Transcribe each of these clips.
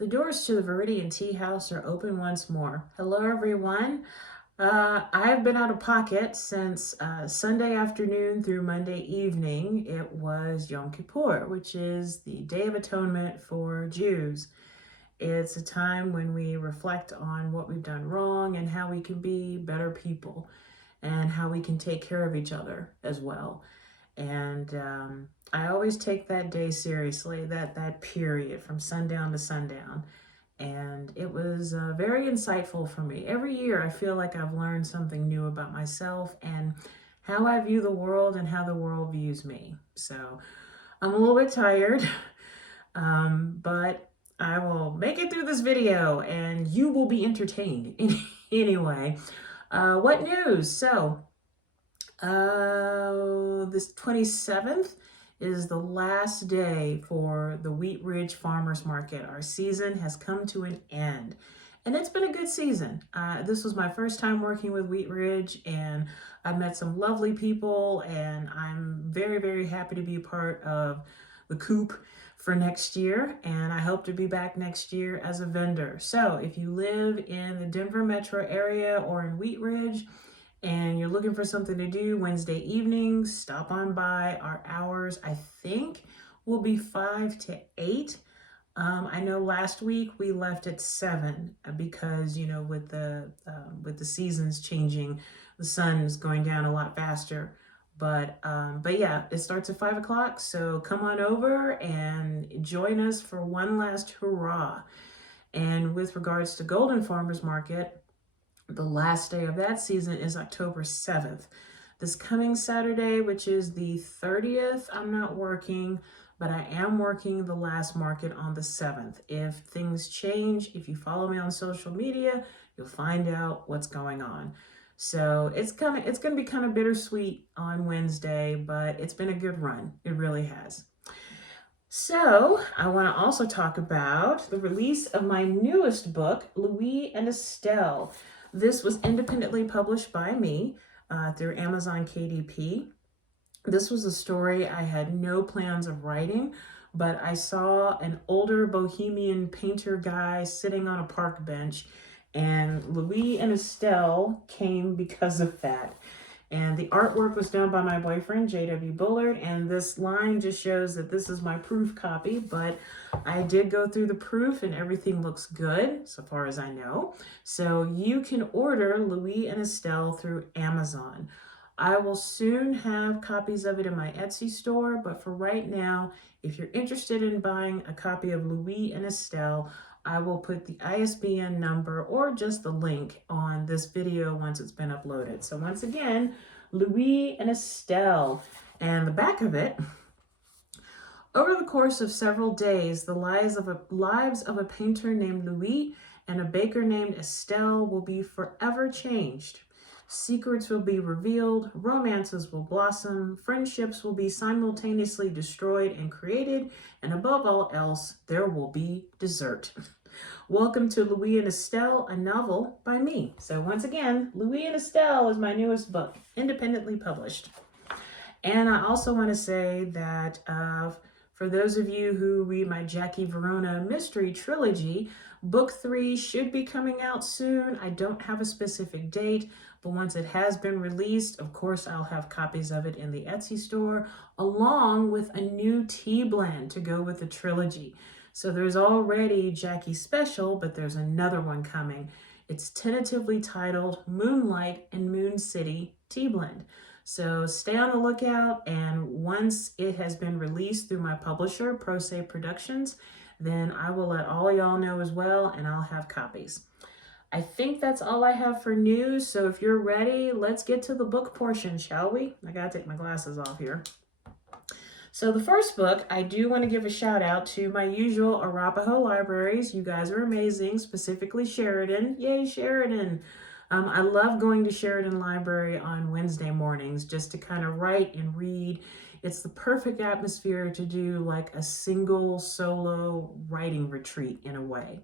The doors to the Viridian Tea House are open once more. Hello, everyone. I've been out of pocket since Sunday afternoon through Monday evening. It was Yom Kippur, which is the Day of Atonement for Jews. It's a time when we reflect on what we've done wrong and how we can be better people and how we can take care of each other as well. And I always take that day seriously, that period from sundown to sundown. And it was very insightful for me. Every year I feel like I've learned something new about myself and how I view the world and how the world views me. So I'm a little bit tired, but I will make it through this video and you will be entertained anyway. What news? So this 27th is the last day for the Wheat Ridge Farmers Market. Our season has come to an end, and it's been a good season. This was my first time working with Wheat Ridge, and I met some lovely people, and I'm very, very happy to be a part of the coop for next year, and I hope to be back next year as a vendor. So if you live in the Denver metro area or in Wheat Ridge, and you're looking for something to do Wednesday evenings, stop on by. Our hours, I think, will be 5 to 8. I know last week we left at 7 because, you know, with the seasons changing, the sun is going down a lot faster. But yeah, it starts at 5 o'clock. So come on over and join us for one last hurrah. And with regards to Golden Farmers Market, the last day of that season is October 7th. This coming Saturday, which is the 30th, I'm not working, but I am working the last market on the 7th. If things change, if you follow me on social media, you'll find out what's going on. So it's gonna be kind of bittersweet on Wednesday, but it's been a good run. It really has. So I want to also talk about the release of my newest book, Louis and Estelle. This was independently published by me through Amazon KDP. This was a story I had no plans of writing, but I saw an older bohemian painter guy sitting on a park bench, and Louis and Estelle came because of that. And the artwork was done by my boyfriend, J.W. Bullard, and this line just shows that this is my proof copy, but I did go through the proof and everything looks good, so far as I know. So you can order Louis and Estelle through Amazon. I will soon have copies of it in my Etsy store, but for right now, if you're interested in buying a copy of Louis and Estelle, I will put the ISBN number or just the link on this video once it's been uploaded. So once again, Louis and Estelle, and the back of it. Over the course of several days, the lives of a painter named Louis and a baker named Estelle will be forever changed. Secrets will be revealed, romances will blossom, friendships will be simultaneously destroyed and created, and above all else, there will be dessert. Welcome to Louis and Estelle, a novel by me. So once again, Louis and Estelle is my newest book, independently published. And I also want to say that for those of you who read my Jackie Verona mystery trilogy, book 3 should be coming out soon. I don't have a specific date, but once it has been released, of course, I'll have copies of it in the Etsy store, along with a new tea blend to go with the trilogy. So there's already Jackie Special, but there's another one coming. It's tentatively titled Moonlight and Moon City Tea Blend. So stay on the lookout, and once it has been released through my publisher, Pro Se Productions, then I will let all y'all know as well, and I'll have copies. I think that's all I have for news, so if you're ready, let's get to the book portion, shall we? I gotta take my glasses off here. So the first book, I do want to give a shout out to my usual Arapahoe libraries. You guys are amazing, specifically Sheridan. Yay, Sheridan! I love going to Sheridan Library on Wednesday mornings just to kind of write and read. It's the perfect atmosphere to do like a single solo writing retreat in a way.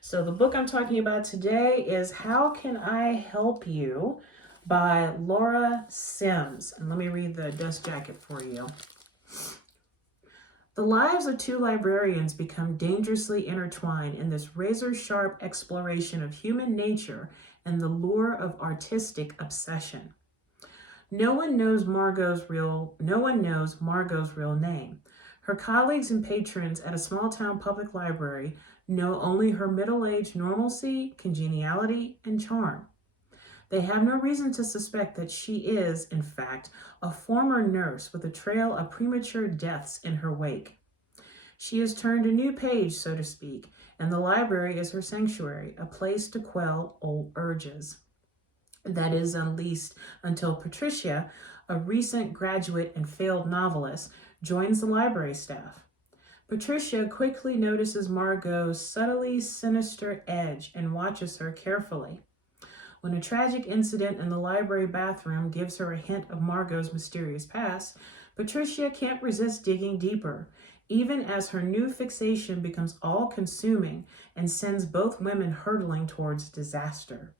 So the book I'm talking about today is How Can I Help You by Laura Sims. And let me read the dust jacket for you. The lives of two librarians become dangerously intertwined in this razor-sharp exploration of human nature and the lure of artistic obsession. No one knows Margot's real name. Her colleagues and patrons at a small-town public library know only her middle-aged normalcy, congeniality, and charm. They have no reason to suspect that she is, in fact, a former nurse with a trail of premature deaths in her wake. She has turned a new page, so to speak, and the library is her sanctuary, a place to quell old urges. That is, at least until Patricia, a recent graduate and failed novelist, joins the library staff. Patricia quickly notices Margot's subtly sinister edge and watches her carefully. When a tragic incident in the library bathroom gives her a hint of Margot's mysterious past, Patricia can't resist digging deeper, even as her new fixation becomes all-consuming and sends both women hurtling towards disaster.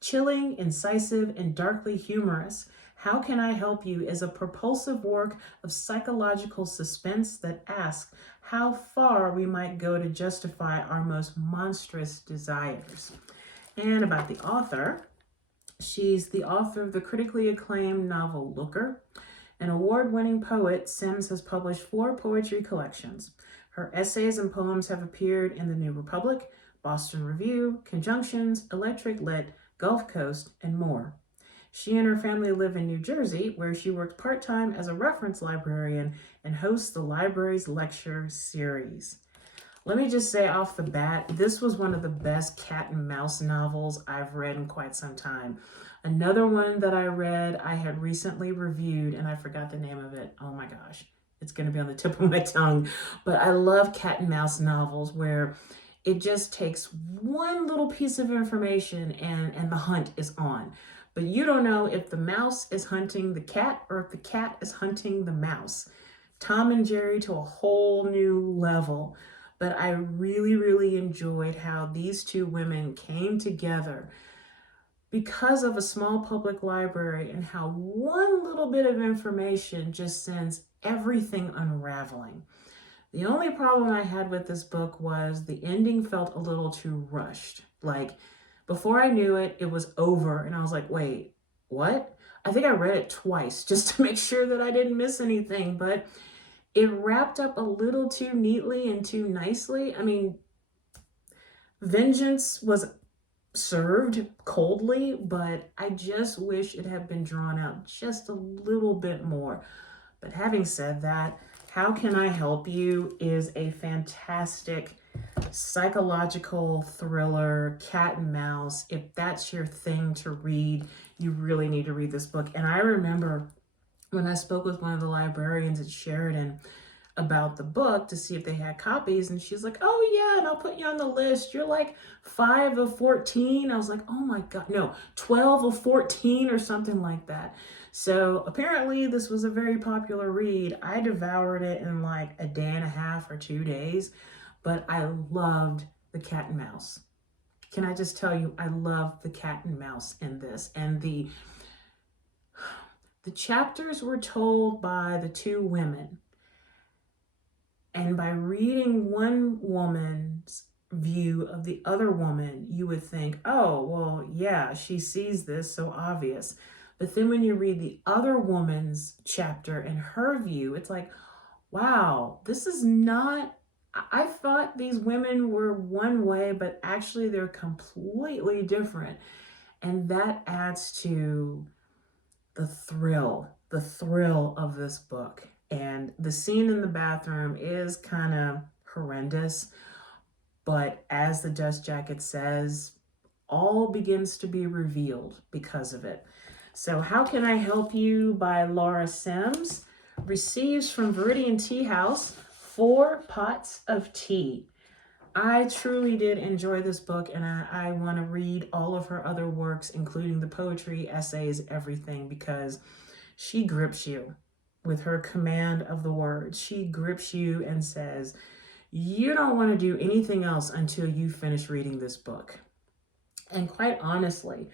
Chilling, incisive, and darkly humorous, How Can I Help You is a propulsive work of psychological suspense that asks how far we might go to justify our most monstrous desires. And about the author, she's the author of the critically acclaimed novel Looker. An award-winning poet, Sims has published 4 poetry collections. Her essays and poems have appeared in the New Republic, Boston Review, Conjunctions, Electric Lit, Gulf Coast, and more. She and her family live in New Jersey, where she works part-time as a reference librarian and hosts the library's lecture series. Let me just say off the bat, this was one of the best cat and mouse novels I've read in quite some time. Another one that I read, I had recently reviewed, and I forgot the name of it. Oh my gosh, it's going to be on the tip of my tongue. But I love cat and mouse novels where it just takes one little piece of information and the hunt is on. But you don't know if the mouse is hunting the cat or if the cat is hunting the mouse. Tom and Jerry to a whole new level. But I really, really enjoyed how these two women came together because of a small public library and how one little bit of information just sends everything unraveling. The only problem I had with this book was the ending felt a little too rushed. Like, before I knew it, it was over. And I was like, wait, what? I think I read it twice just to make sure that I didn't miss anything. But it wrapped up a little too neatly and too nicely. I mean, vengeance was served coldly, but I just wish it had been drawn out just a little bit more. But having said that, How Can I Help You is a fantastic psychological thriller, cat and mouse. If that's your thing to read, you really need to read this book. And I remember when I spoke with one of the librarians at Sheridan about the book to see if they had copies, and she's like, oh yeah, and I'll put you on the list. You're like 5 of 14. I was like, oh my God, no, 12 of 14 or something like that. So apparently this was a very popular read. I devoured it in like a day and a half or 2 days, but I loved the cat and mouse. Can I just tell you, I love the cat and mouse in this. And the chapters were told by the two women. And by reading one woman's view of the other woman, you would think, oh, well, yeah, she sees this, so obvious. But then when you read the other woman's chapter and her view, it's like, wow, this is not, I thought these women were one way, but actually they're completely different. And that adds to the thrill of this book. And the scene in the bathroom is kind of horrendous, but as the dust jacket says, all begins to be revealed because of it. So How Can I Help You by Laura Sims receives from Viridian Tea House 4 pots of tea. I truly did enjoy this book, and I want to read all of her other works, including the poetry, essays, everything, because she grips you with her command of the words. She grips you and says, you don't want to do anything else until you finish reading this book. And quite honestly,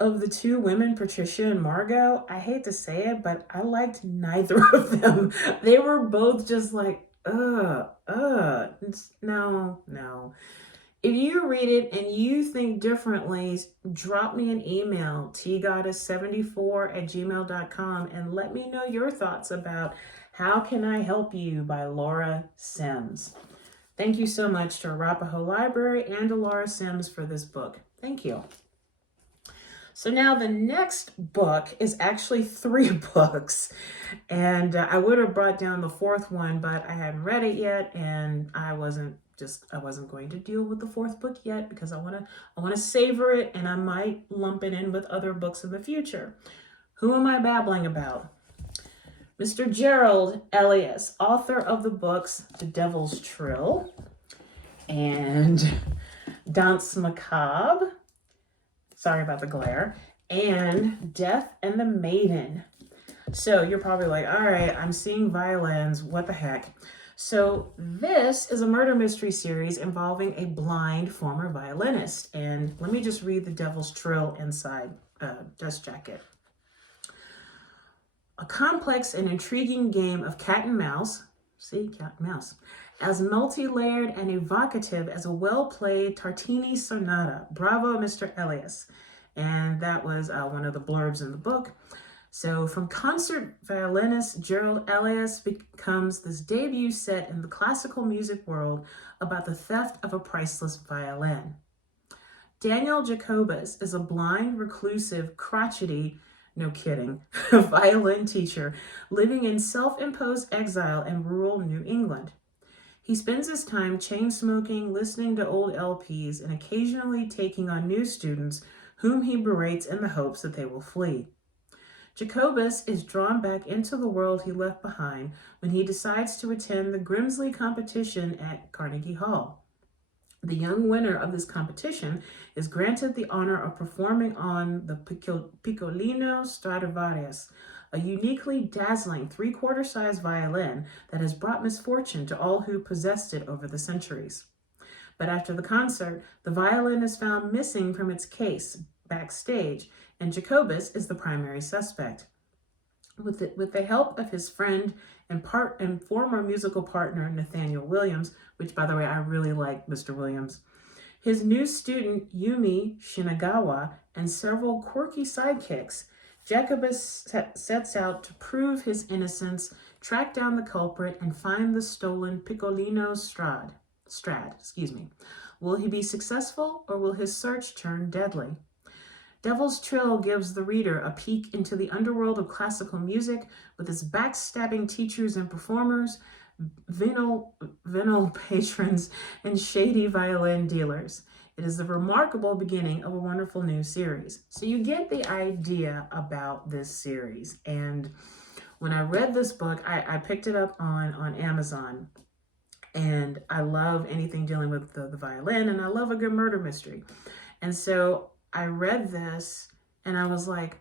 of the two women, Patricia and Margot, I hate to say it, but I liked neither of them. They were both just like, No, no. If you read it and you think differently, drop me an email, tgoddess74@gmail.com, and let me know your thoughts about How Can I Help You by Laura Sims. Thank you so much to Arapahoe Library and to Laura Sims for this book. Thank you. So now the next book is actually 3 books, and I would have brought down the 4th one, but I hadn't read it yet, and I wasn't going to deal with the 4th book yet because I want to savor it, and I might lump it in with other books in the future. Who am I babbling about? Mr. Gerald Elias, author of the books The Devil's Trill and Danse Macabre. Sorry about the glare, and Death and the Maiden. So you're probably like, all right, I'm seeing violins, what the heck? So this is a murder mystery series involving a blind former violinist. And let me just read The Devil's Trill inside dust jacket. A complex and intriguing game of cat and mouse, see, cat and mouse, as multi-layered and evocative as a well-played Tartini sonata. Bravo, Mr. Elias. And that was one of the blurbs in the book. So from concert violinist Gerald Elias becomes this debut set in the classical music world about the theft of a priceless violin. Daniel Jacobus is a blind, reclusive, crotchety, no kidding, violin teacher living in self-imposed exile in rural New England. He spends his time chain smoking, listening to old LPs, and occasionally taking on new students whom he berates in the hopes that they will flee. Jacobus is drawn back into the world he left behind when he decides to attend the Grimsley competition at Carnegie Hall. The young winner of this competition is granted the honor of performing on the Piccolino Stradivarius, a uniquely dazzling 3/4-size violin that has brought misfortune to all who possessed it over the centuries. But after the concert, the violin is found missing from its case backstage, and Jacobus is the primary suspect. With the help of his friend and former musical partner Nathaniel Williams, which, by the way, I really like Mr. Williams, his new student Yumi Shinagawa, and several quirky sidekicks, Jacobus sets out to prove his innocence, track down the culprit, and find the stolen Piccolino Strad. Will he be successful, or will his search turn deadly? Devil's Trill gives the reader a peek into the underworld of classical music with its backstabbing teachers and performers, venal patrons, and shady violin dealers. It is the remarkable beginning of a wonderful new series. So you get the idea about this series. And when I read this book, I picked it up on Amazon. And I love anything dealing with the violin, and I love a good murder mystery. And so I read this and I was like,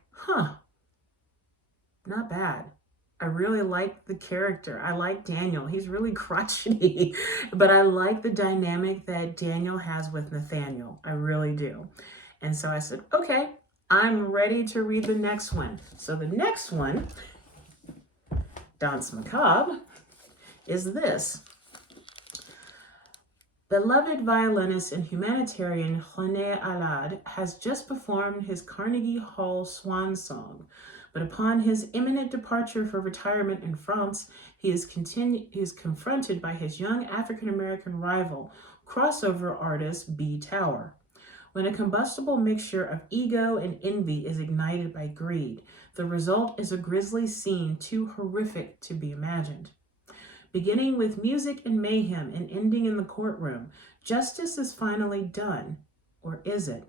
not bad. I really like the character. I like Daniel. He's really crotchety, but I like the dynamic that Daniel has with Nathaniel. I really do. And so I said, okay, I'm ready to read the next one. So the next one, Danse Macabre, is this. Beloved violinist and humanitarian René Alad has just performed his Carnegie Hall swan song, but upon his imminent departure for retirement in France, he is confronted by his young African-American rival, crossover artist B. Tower. When a combustible mixture of ego and envy is ignited by greed, the result is a grisly scene too horrific to be imagined. Beginning with music and mayhem and ending in the courtroom, justice is finally done, or is it?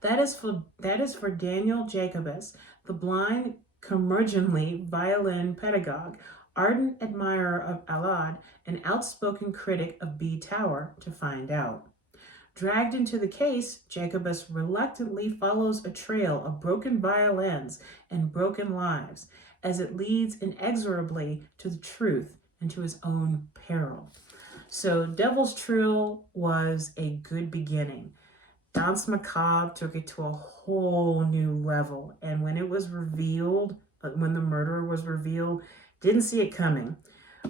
That is for Daniel Jacobus, the blind, curmudgeonly violin pedagogue, ardent admirer of Alad, and outspoken critic of B. Tower, to find out. Dragged into the case, Jacobus reluctantly follows a trail of broken violins and broken lives, as it leads inexorably to the truth and to his own peril. So Devil's Trill was a good beginning. Danse Macabre took it to a whole new level. And when it was revealed, when the murderer was revealed, didn't see it coming.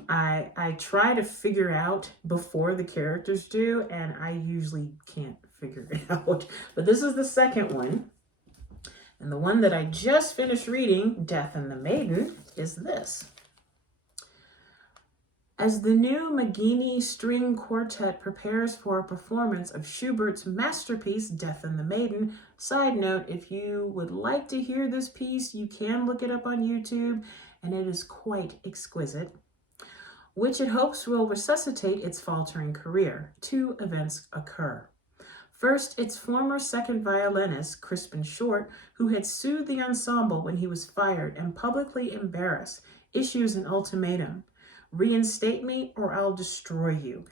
I try to figure out before the characters do, and I usually can't figure it out. But this is the second one. And the one that I just finished reading, Death and the Maiden, is this. As the new Maggini String Quartet prepares for a performance of Schubert's masterpiece, Death and the Maiden, side note, if you would like to hear this piece, you can look it up on YouTube, and it is quite exquisite, which it hopes will resuscitate its faltering career. Two events occur. First, its former second violinist, Crispin Short, who had sued the ensemble when he was fired and publicly embarrassed, issues an ultimatum. Reinstate me or I'll destroy you.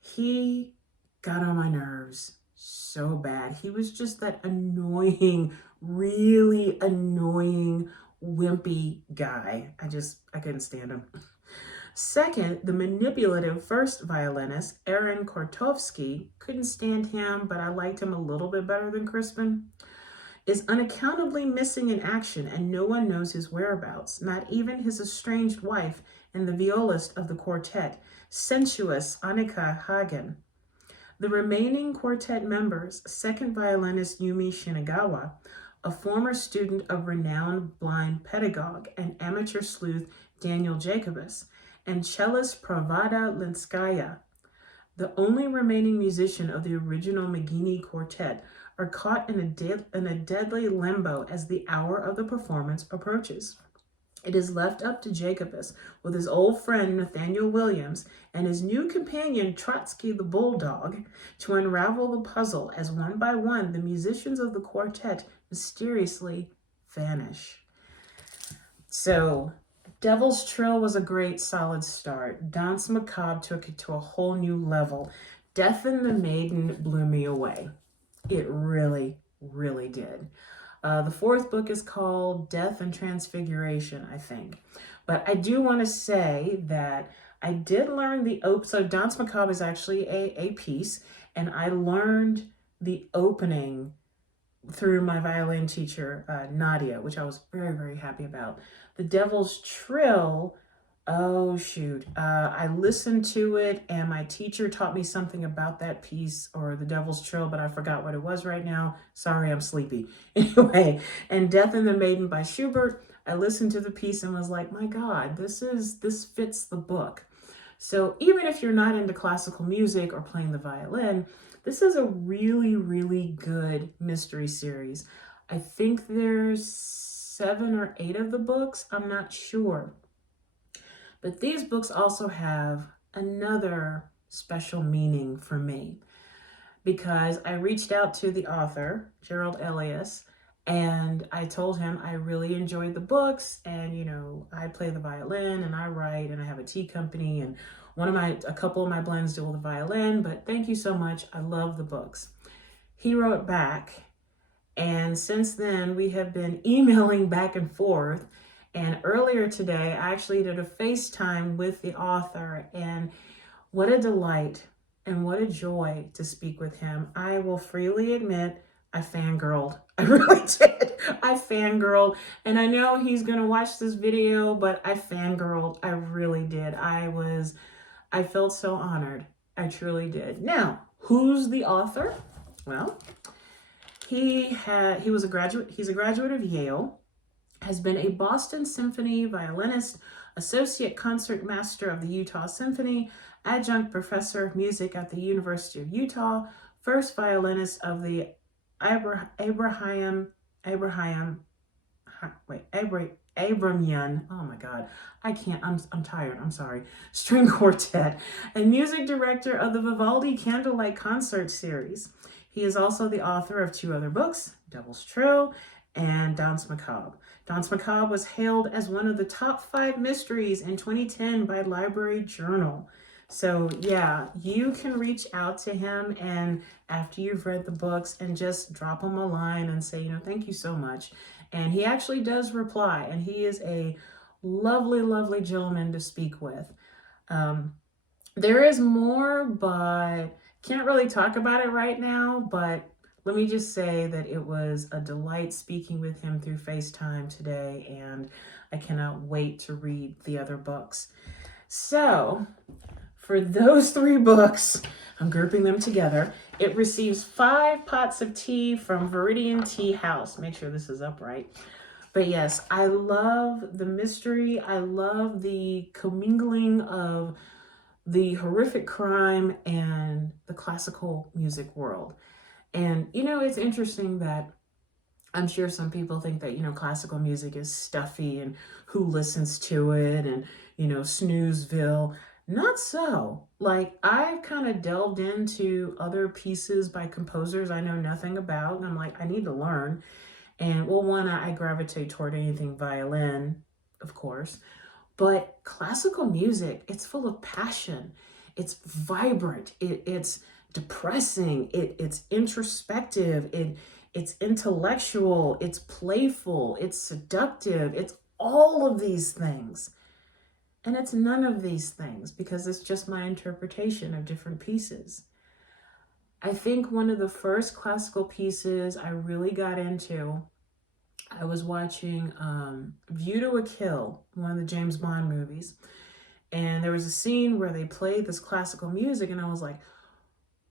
He got on my nerves so bad. He was just that annoying, really annoying, wimpy guy. I couldn't stand him. Second, the manipulative first violinist, Aaron Kortovsky, couldn't stand him, but I liked him a little bit better than Crispin, is unaccountably missing in action and no one knows his whereabouts, not even his estranged wife and the violist of the quartet, sensuous Annika Hagen. The remaining quartet members, second violinist Yumi Shinagawa, a former student of renowned blind pedagogue and amateur sleuth Daniel Jacobus, and cellist Pravda Linskaya, the only remaining musician of the original Maggini quartet, are caught in a deadly limbo as the hour of the performance approaches. It is left up to Jacobus, with his old friend Nathaniel Williams and his new companion Trotsky the Bulldog, to unravel the puzzle as one by one the musicians of the quartet mysteriously vanish. So, Devil's Trill was a great solid start. Danse Macabre took it to a whole new level. Death and the Maiden blew me away. It really, really did. The fourth book is called Death and Transfiguration, I think. But I do want to say that I did learn so Danse Macabre is actually a piece, and I learned the opening through my violin teacher, Nadia, which I was very, very happy about. The Devil's Trill, oh shoot, I listened to it and my teacher taught me something about that piece, or the Devil's Trill, but I forgot what it was right now. Sorry, I'm sleepy. Anyway, and Death and the Maiden by Schubert, I listened to the piece and was like, my God, this fits the book. So even if you're not into classical music or playing the violin, this is a really, really good mystery series. I think there's 7 or 8 of the books. I'm not sure. But these books also have another special meaning for me, because I reached out to the author, Gerald Elias, and I told him I really enjoyed the books, and I play the violin and I write and I have a tea company, and a couple of my blends deal with the violin, but thank you so much. I love the books. He wrote back, and since then we have been emailing back and forth. And earlier today, I actually did a FaceTime with the author, and what a delight and what a joy to speak with him. I will freely admit, I fangirled. I really did. I fangirled, and I know he's gonna watch this video, but I fangirled. I really did. I felt so honored. I truly did. Now, who's the author? Well, he's a graduate of Yale, has been a Boston Symphony violinist, associate concert master of the Utah Symphony, adjunct professor of music at the University of Utah, first violinist of the Abramian, oh my God, I'm tired, I'm sorry, string quartet, and music director of the Vivaldi Candlelight Concert Series. He is also the author of 2 other books, Devil's Trill and Danse Macabre. Danse Macabre was hailed as one of the top 5 mysteries in 2010 by Library Journal. So yeah, you can reach out to him, and after you've read the books, and just drop him a line and say, thank you so much. And he actually does reply, and he is a lovely, lovely gentleman to speak with. There is more, but can't really talk about it right now, but let me just say that it was a delight speaking with him through FaceTime today, and I cannot wait to read the other books. So for those 3 books, I'm grouping them together. It receives 5 pots of tea from Viridian Tea House. Make sure this is upright. But yes, I love the mystery. I love the commingling of the horrific crime and the classical music world. And, it's interesting that I'm sure some people think that, classical music is stuffy and who listens to it and, snoozeville. Not so. Like, I've kind of delved into other pieces by composers I know nothing about. And I'm like, I need to learn. And, well, one, I gravitate toward anything violin, of course. But classical music, it's full of passion. It's vibrant. It's depressing. It's introspective. It's intellectual. It's playful. It's seductive. It's all of these things. And it's none of these things because it's just my interpretation of different pieces. I think one of the first classical pieces I really got into, I was watching View to a Kill, one of the James Bond movies. And there was a scene where they played this classical music and I was like,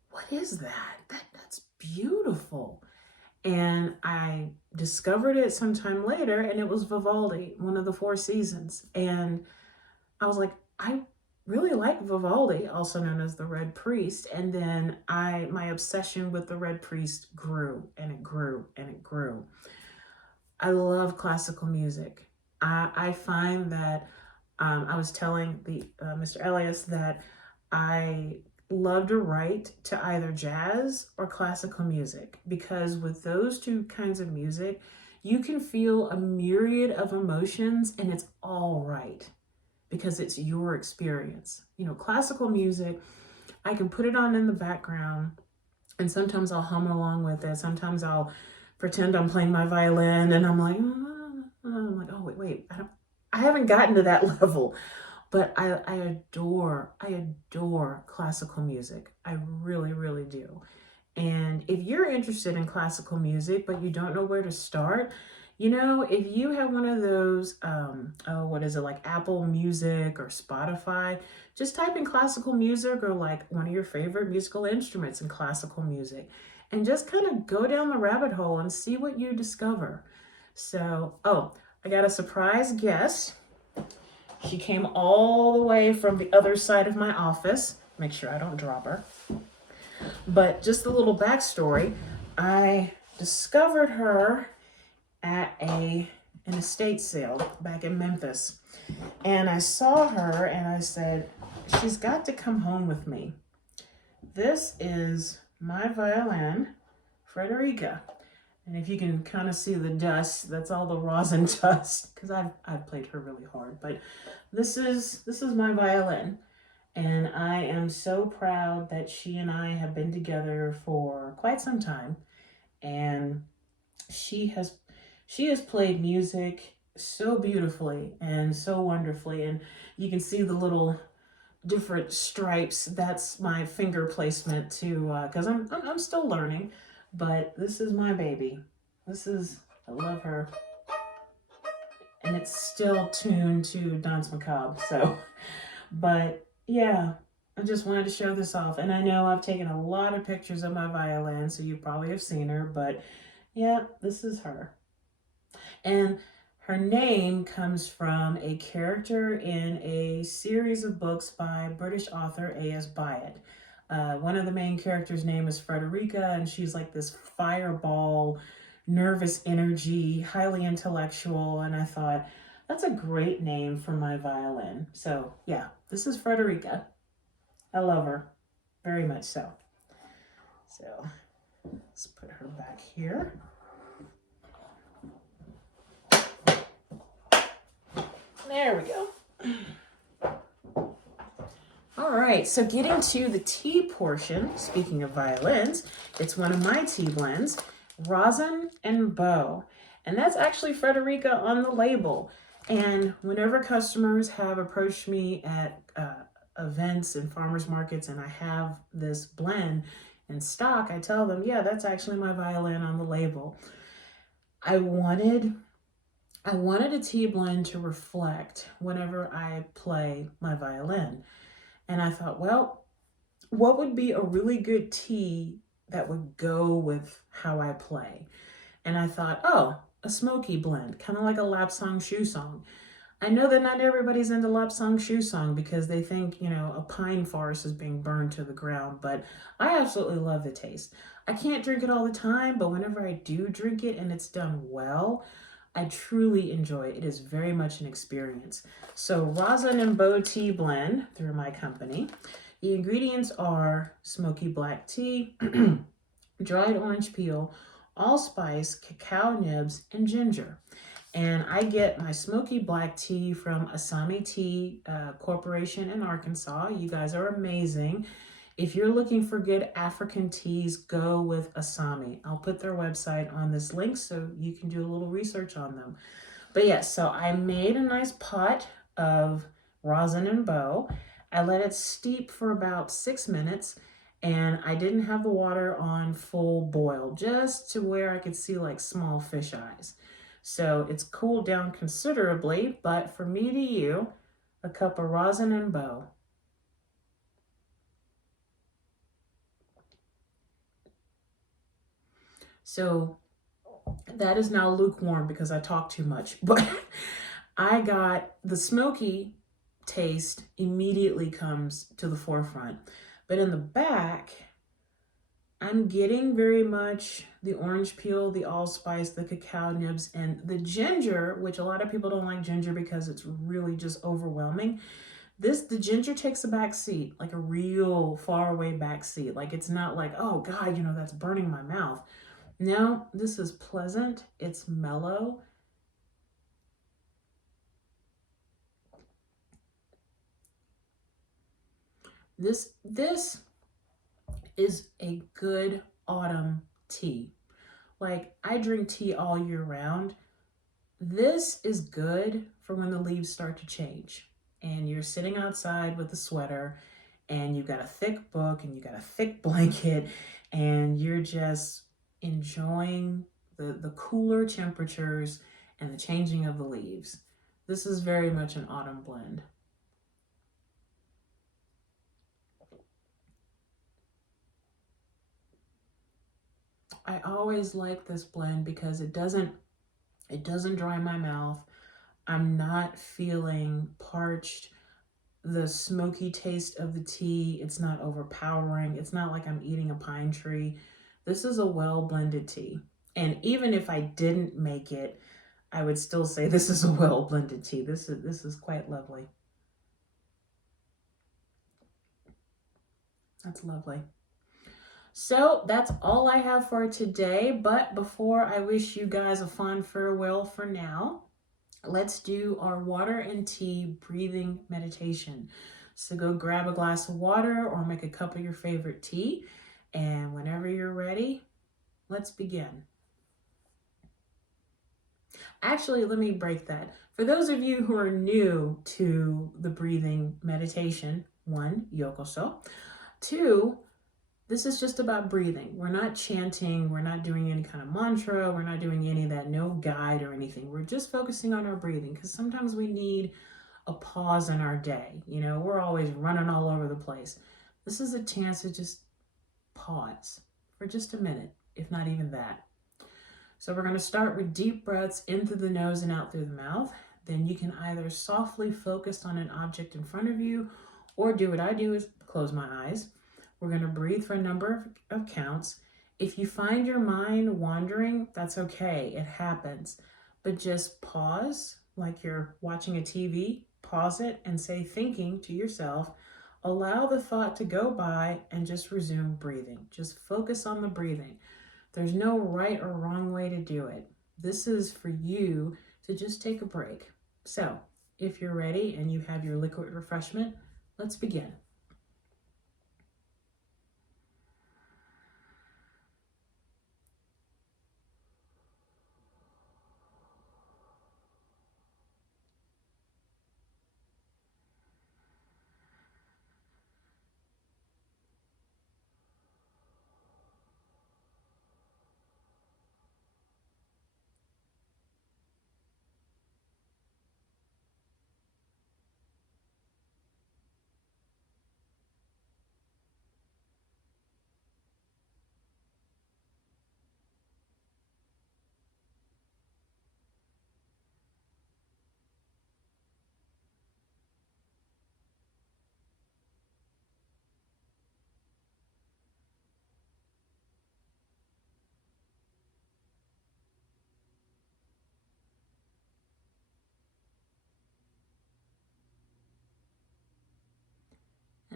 what is that? That's beautiful. And I discovered it sometime later and it was Vivaldi, one of the Four Seasons. And I was like, I really like Vivaldi, also known as the Red Priest. And then my obsession with the Red Priest grew and it grew and it grew. I love classical music. I find that I was telling Mr. Elias that I love to write to either jazz or classical music because with those 2 kinds of music, you can feel a myriad of emotions and it's all right because it's your experience. Classical music, I can put it on in the background and sometimes I'll hum along with it. Sometimes I'll pretend I'm playing my violin and I'm like, oh, wait, I haven't gotten to that level. But I adore classical music. I really, really do. And if you're interested in classical music, but you don't know where to start, if you have one of those, like Apple Music or Spotify, just type in classical music or like one of your favorite musical instruments in classical music and just kind of go down the rabbit hole and see what you discover. So, I got a surprise guest. She came all the way from the other side of my office. Make sure I don't drop her. But just a little backstory. I discovered her at an estate sale back in Memphis. And I saw her and I said, she's got to come home with me. This is my violin, Frederica. And if you can kind of see the dust, that's all the rosin dust, because I've played her really hard. But this is my violin. And I am so proud that she and I have been together for quite some time. And she has played music so beautifully and so wonderfully. And you can see the little different stripes. That's my finger placement too, because I'm still learning. But this is my baby. I love her. And it's still tuned to Danse Macabre. So, but yeah, I just wanted to show this off. And I know I've taken a lot of pictures of my violin, so you probably have seen her. But yeah, this is her. And her name comes from a character in a series of books by British author A.S. Byatt. One of the main characters' name is Frederica, and she's like this fireball, nervous energy, highly intellectual, and I thought, that's a great name for my violin. So yeah, this is Frederica. I love her, very much so. So let's put her back here. There we go. All right, so getting to the tea portion, speaking of violins, it's one of my tea blends, Rosin and Bow. And that's actually Frederica on the label. And whenever customers have approached me at events and farmers markets and I have this blend in stock, I tell them, yeah, that's actually my violin on the label. I wanted I wanted a tea blend to reflect whenever I play my violin. And I thought, well, what would be a really good tea that would go with how I play? And I thought, oh, a smoky blend, kind of like a lap song shoe song. I know that not everybody's into lap song shoe song because they think, a pine forest is being burned to the ground, but I absolutely love the taste. I can't drink it all the time, but whenever I do drink it and it's done well, I truly enjoy it. It is very much an experience. So Rosin and Bow tea blend through my company. The ingredients are smoky black tea, dried orange peel, allspice, cacao nibs, and ginger. And I get my smoky black tea from Asami Tea Corporation in Arkansas. You guys are amazing. If you're looking for good African teas, go with Asami. I'll put their website on this link so you can do a little research on them. But yes, so I made a nice pot of rosin and bow. I let it steep for about 6 minutes, and I didn't have the water on full boil, just to where I could see like small fish eyes. So it's cooled down considerably, but for me to you, a cup of rosin and bow. So that is now lukewarm because I talk too much, but I got the smoky taste immediately comes to the forefront. But in the back, I'm getting very much the orange peel, the allspice, the cacao nibs, and the ginger, which a lot of people don't like ginger because it's really just overwhelming. The ginger takes a back seat, like a real far away back seat. Like it's not like, oh God, that's burning my mouth. No, this is pleasant. It's mellow. This is a good autumn tea. Like I drink tea all year round. This is good for when the leaves start to change and you're sitting outside with a sweater and you've got a thick book and you've got a thick blanket and you're just enjoying the cooler temperatures and the changing of the leaves. This is very much an autumn blend. I always like this blend because it doesn't dry my mouth. I'm not feeling parched. The smoky taste of the tea, it's not overpowering. It's not like I'm eating a pine tree. This is a well blended tea. And even if I didn't make it, I would still say this is a well blended tea. This is quite lovely. That's lovely. So that's all I have for today. But before I wish you guys a fond farewell for now, let's do our water and tea breathing meditation. So go grab a glass of water or make a cup of your favorite tea. And whenever you're ready, let's begin. Actually, let me break that. For those of you who are new to the breathing meditation, one, yokoso. Two, this is just about breathing. We're not chanting. We're not doing any kind of mantra. We're not doing any of that, no guide or anything. We're just focusing on our breathing because sometimes we need a pause in our day. We're always running all over the place. This is a chance to just pause for just a minute, if not even that. So we're going to start with deep breaths in through the nose and out through the mouth. Then you can either softly focus on an object in front of you or do what I do is close my eyes. We're going to breathe for a number of counts. If you find your mind wandering, that's okay. It happens. But just pause like you're watching a TV. Pause it and say thinking to yourself. Allow the thought to go by and just resume breathing. Just focus on the breathing. There's no right or wrong way to do it. This is for you to just take a break. So if you're ready and you have your liquid refreshment, let's begin.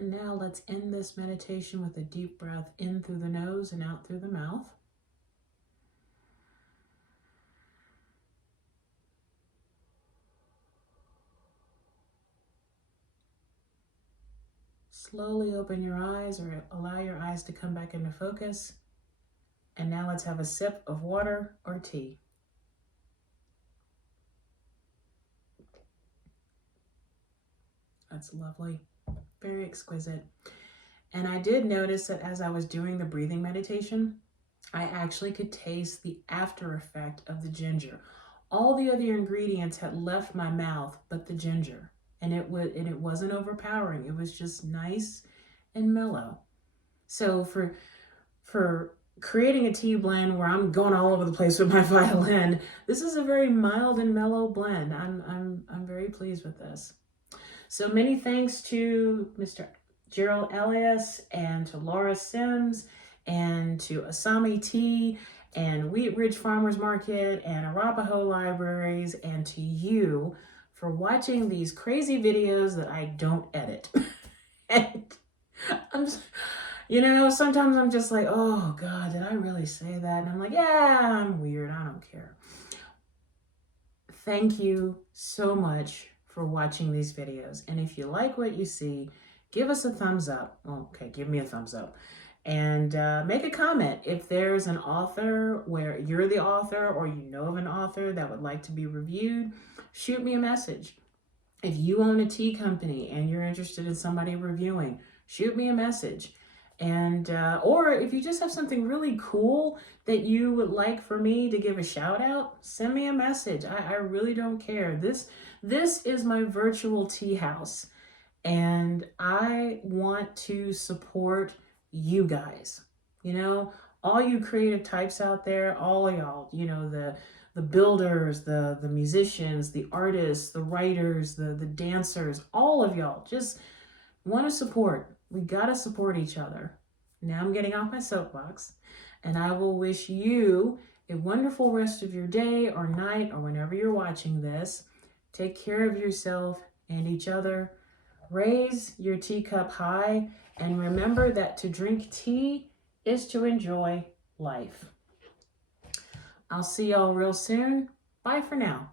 And now let's end this meditation with a deep breath in through the nose and out through the mouth. Slowly open your eyes or allow your eyes to come back into focus. And now let's have a sip of water or tea. That's lovely. Very exquisite. And I did notice that as I was doing the breathing meditation, I actually could taste the after effect of the ginger. All the other ingredients had left my mouth, but the ginger. And it wasn't overpowering. It was just nice and mellow. So for creating a tea blend where I'm going all over the place with my violin, this is a very mild and mellow blend. I'm very pleased with this. So many thanks to Mr. Gerald Elias and to Laura Sims and to Asami Tea and Wheat Ridge Farmers Market and Arapahoe Libraries and to you for watching these crazy videos that I don't edit. And sometimes I'm just like, oh God, did I really say that? And I'm like, yeah, I'm weird. I don't care. Thank you so much for watching these videos. And if you like what you see, give us a thumbs up. Okay, give me a thumbs up. And make a comment. If there's an author where you're the author or you know of an author that would like to be reviewed, shoot me a message. If you own a tea company and you're interested in somebody reviewing, shoot me a message. And or if you just have something really cool that you would like for me to give a shout out, send me a message. I really don't care. This is my virtual tea house, and I want to support you guys. All you creative types out there, all of y'all, the builders, the musicians, the artists, the writers, the dancers, all of y'all just want to support. We got to support each other. Now I'm getting off my soapbox, and I will wish you a wonderful rest of your day or night or whenever you're watching this. Take care of yourself and each other. Raise your teacup high, and remember that to drink tea is to enjoy life. I'll see y'all real soon. Bye for now.